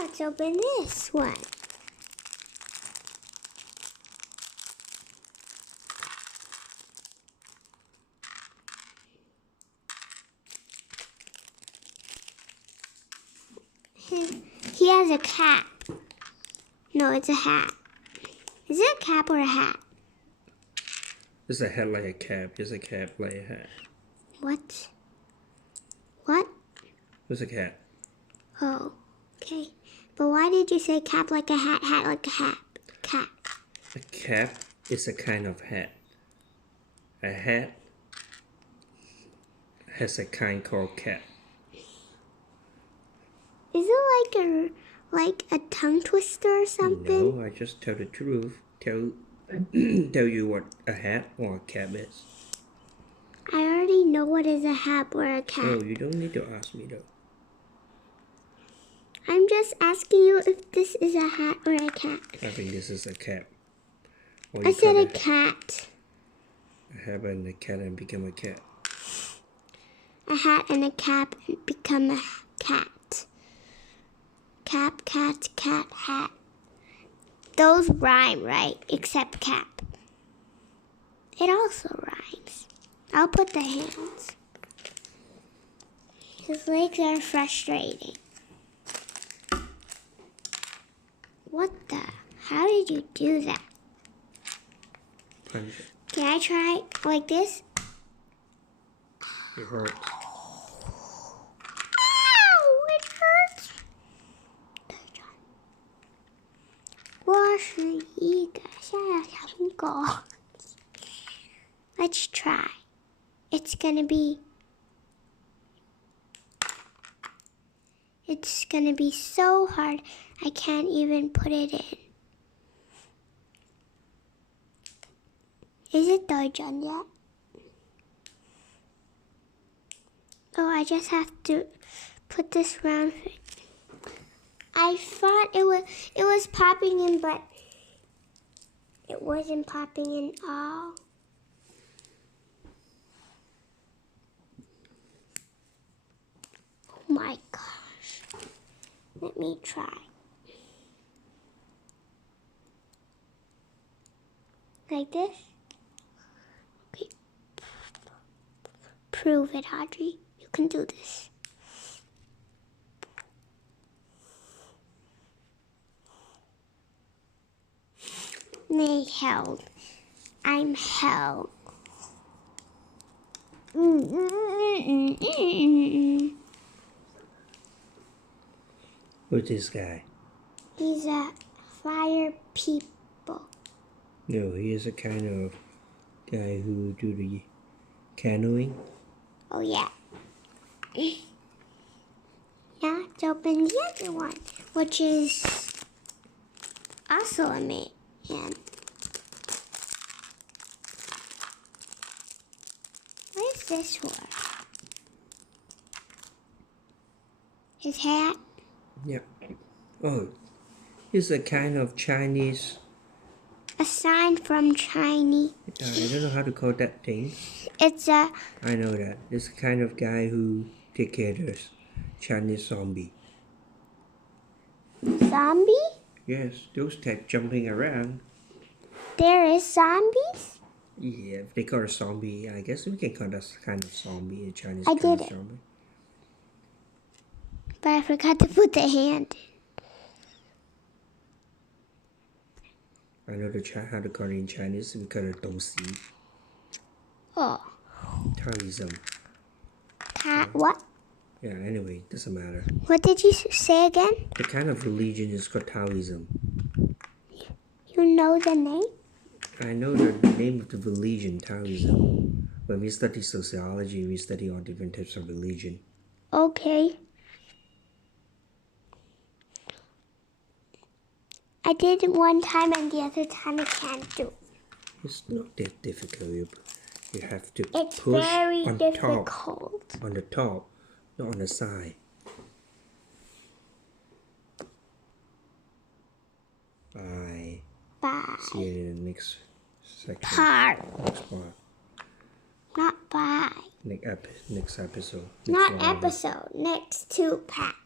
let's open this one. He has a cap. No, it's a hat. Is it a cap or a hat? It's a hat like a cap. It's a cap like a hat. What? What? It's a cat. Oh, okay. But why did you say cap like a hat, hat like a hat? Cap. A cap is a kind of hat. A hat has a kind called cap. Is it like a tongue twister or something? No, I just tell the truth. Tell you what a hat or a cap is. I already know what is a hat or a cap. Oh, you don't need to ask me though. I'm just asking you if this is a hat or a cap. I think this is a cap. I said a cat. A hat and a cat and become a cat. A hat and a cap and become a cat. Cap, cat, cat, hat. Those rhyme, right? Except cap. It also rhymes. I'll put the hands. His legs are frustrating. What the? How did you do that? Punch it. Can I try like this? It hurts. Ow! It hurts. 我是一个小苹果. Let's try. It's gonna be so hard I can't even put it in. Is it done yet? Oh, I just have to put this round. I thought it was popping in, but it wasn't popping in all. Oh my gosh. Let me try. Like this? Okay. Prove it, Audrey. You can do this. They held. I'm held. Who's this guy? He's a fire people. No, he is a kind of guy who do the canoeing. Oh yeah. Yeah, let's open the other one, which is also a man. What is this for? His hat? Yeah. Oh, he's a kind of Chinese. A sign from Chinese. I don't know how to call that thing. It's a... I know that. It's a kind of guy who take care of this Chinese zombie. Zombie? Yes, those that jumping around. There is zombies? Yeah, if they call it zombie, I guess we can call that kind of zombie, a Chinese I kind did of it. zombie. But I forgot to put the hand in. I know how to call it in Chinese. We call it douxi. Oh. Taoism. What? Yeah, anyway, doesn't matter. What did you say again? The kind of religion is called Taoism. You know the name? I know the name of the religion, Taoism. When we study sociology, we study all different types of religion. Okay. I did it one time and the other time I can't do. It's not that difficult. You have to It's push very on difficult. top. On the top, not on the side. Bye. Bye. See you in the next section. Part. Next part. Not bye. Next episode. Not episode. Next 2 pack.